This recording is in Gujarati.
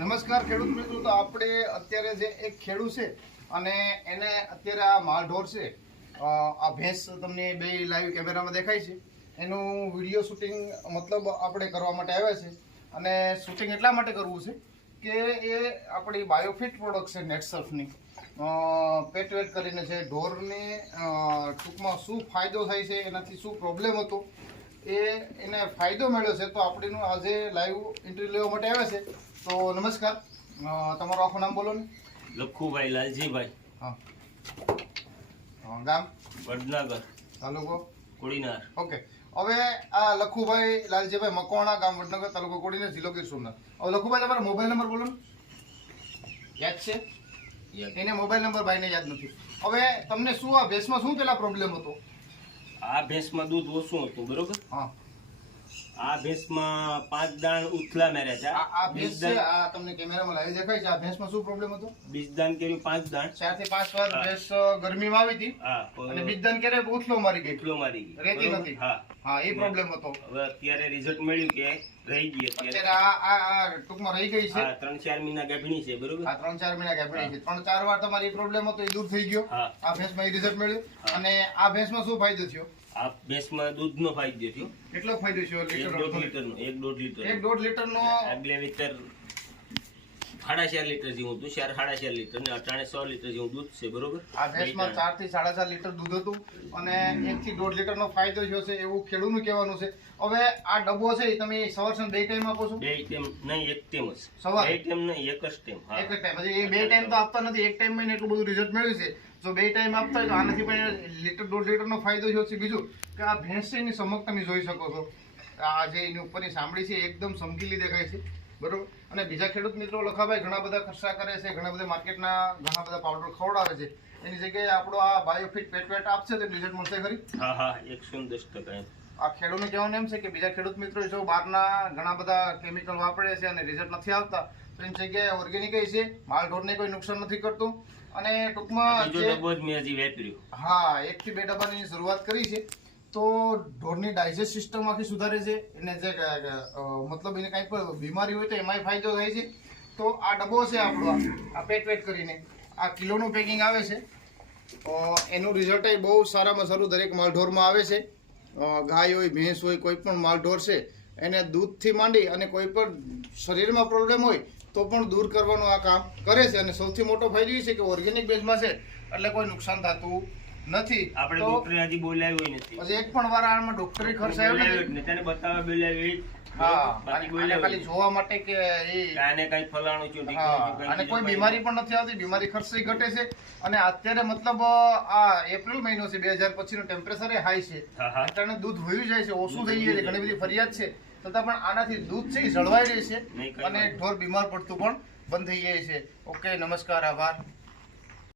નમસ્કાર, ખેડૂત મિત્રો. તો આપણે અત્યારે જે એક ખેડૂત છે અને એને અત્યારે આ માલઢોર છે આ ભેંસ તમને બે લાઈવ કેમેરામાં દેખાય છે. એનું વીડિયો શૂટિંગ મતલબ આપણે કરવા માટે આવ્યા છે. અને શૂટિંગ એટલા માટે કરવું છે કે એ આપણી બાયોફિટ પ્રોડક્ટ છે નેટસર્ફની પેટ વેટ કરીને છે. ઢોરને ટૂંકમાં શું ફાયદો થાય છે, એનાથી શું પ્રોબ્લેમ હતો એ એને ફાયદો મળ્યો છે તો આપણેનું આજે લાઈવ ઇન્ટરવ્યુ લેવા માટે આવ્યા છે. તો નમસ્કાર. તમારું આખું નામ બોલો ને. લખુભાઈ લાલજીભાઈ. હા. ગામ? વડનગર. તાલુકો? કોડીનાર. ઓકે. હવે આ લખુભાઈ લાલજીભાઈ મકવાણા ગામ વડનગર તાલુકો કોડીનાર જિલ્લો ગીર સોમનાથ. હવે લખુભાઈ તમારો મોબાઈલ નંબર બોલો ને. યાદ છે? એને મોબાઈલ નંબર ભાઈને યાદ નથી. હવે તમને શું આ ભેસમાં શું પેલા પ્રોબ્લેમ હતો? આ ભેંસમાં દૂધ ઓછું હતું બરોબર? હા. આ ભેંસમાં પાંચ દાણ ઉથલા મેર્યા છે. આ ભેંસ છે આ તમને કેમેરામાં લાવી દેખાય છે. આ ભેંસમાં શું પ્રોબ્લેમ હતો? બીજદાન કર્યું પાંચ દાણ. ચારથી પાંચ વાર ભેંસ ગરમીમાં આવી હતી. અને બીજદાન કરે ઉથલો મારી ગઈ. ઉથલો મારી ગઈ. રેતી નથી. હા. હા એ પ્રોબ્લેમ હતો. હવે અત્યારે રિઝલ્ટ મળ્યું કે રહી ગઈ અત્યારે. આ આ આ ટૂંકમાં રહી ગઈ છે. ત્રણ ચાર મહિના ગાભણી છે બરોબર? આ ત્રણ ચાર મહિના ગાભણી છે. ત્રણ ચાર વાર તમારી પ્રોબ્લેમ હતો એ દૂર થઈ ગયો. આ ભેંસમાં એ રિઝલ્ટ મળ્યું. અને આ ભેંસમાં શું ફાયદો થયો? આ ભેંસમાં દૂધનો ફાયદો થયો કેટલો ફાયદો થયો એક લીટર દોઢ લીટરનો એક દોઢ લીટર એક દોઢ લીટરનો લીટર સાડા ચાર લીટર જેવું હતું ચાર સાડા ચાર લીટર ને અટાણે સો લીટર જેવું દૂધ છે બરોબર? આ ભેંસમાં ચારથી સાડા ચાર લીટર દૂધ હતું અને એક થી દોઢ લીટરનો ફાયદો થયો છે એવું ખેડૂતનું કહેવાનું છે. હવે આ ડબ્બો છે એ તમે સવાર સાંજ બે ટાઈમ આપો છો? બે ટાઈમ નહીં એક ટાઈમ જ. સવાર? બે ટાઈમ નહીં એક જ ટાઈમ એક જ ટાઈમ. એ બે ટાઈમ તો આપતા નથી એક ટાઈમમાં એટલું બધું રિઝલ્ટ મળ્યું છે. જો બે ટાઈમ આપતા હોય તો આનાથી પણ લીટર દોઢ લીટરનો ફાયદો થયો છે. બીજું કે આ ભેંસ છે એની સમક તમે જોઈ શકો છો. આ જે એની ઉપરની સાંભળી છે એકદમ સમકીલી દેખાય છે. બરોબર? અને બીજા ખેડૂત મિત્રો લખાભાઈ ઘણા બધા ખર્ચા કરે છે ઘણા બધા માર્કેટના ઘણા બધા પાવડર ખવડાવે છે. એની જગ્યાએ આપણો આ બાયોફિટ પેટ વેટ આપશે તો રિઝલ્ટ મળશે ખરી? હા હા એકસો દસ ટકા આ ખેડૂતને કહેવાનું એમ છે કે બીજા ખેડૂત મિત્રો જો બહારના ઘણા બધા કેમિકલ વાપરે છે અને રિઝલ્ટ નથી આવતા તો એની જગ્યાએ ઓર્ગેનિક છે માલ ઢોરને કોઈ નુકસાન નથી કરતું. અને ટૂંકમાં હા એક થી બે ડબ્બાની શરૂઆત કરી છે. તો ઢોરની ડાયજેસ્ટ સિસ્ટમ આખી સુધારે છે. એને જે મતલબ એને કાંઈ પણ બીમારી હોય તો એમાંય ફાયદો થાય છે. તો આ ડબ્બો છે આપણો. આ પેટ પેટ કરીને. આ કિલોનું પેકિંગ આવે છે. એનું રિઝલ્ટ એ બહુ સારામાં સારું દરેક માલઢોરમાં આવે છે. ગાય હોય, ભેંસ હોય, કોઈ પણ માલઢોર છે, એને દૂધથી માંડી અને કોઈ પણ શરીરમાં પ્રોબ્લેમ હોય તો પણ દૂર કરવાનું આ કામ કરે છે. અને સૌથી મોટો ફાયદો એ છે કે ઓર્ગેનિક બેઝમાં છે. એટલે કોઈ નુકસાન થતું નથી. આપણે ડોક્ટરે હજી બોલાવ્યો નથી. પછી એક પણ વાર આમાં ડોક્ટરી ખર્ચ આવ્યો નથી. તેને બતાવવા બોલાવ્યો હા અને- અને ખાલી જોવા માટે કે એ આને કઈ ફલાણું છું ઢીકણું હા છું, કઈ અને કોઈ બીમારી પણ નથી આવતી. બીમારી ખર્ચ ઘટે છે. અને અત્યારે મતલબ આ એપ્રિલ મહિનો છે બે હજાર પચીસ નો ટેમ્પરેચર હાઈ છે. અત્યારે દૂધ વહી જાય છે ઓછું થઈ જાય છે ઘણી બધી ફરિયાદ છે. છતાં પણ આનાથી દૂધ છે જળવાઈ રહે છે અને ઢોર બીમાર પડતું પણ બંધ થઈ જાય છે. ઓકે નમસ્કાર આભાર.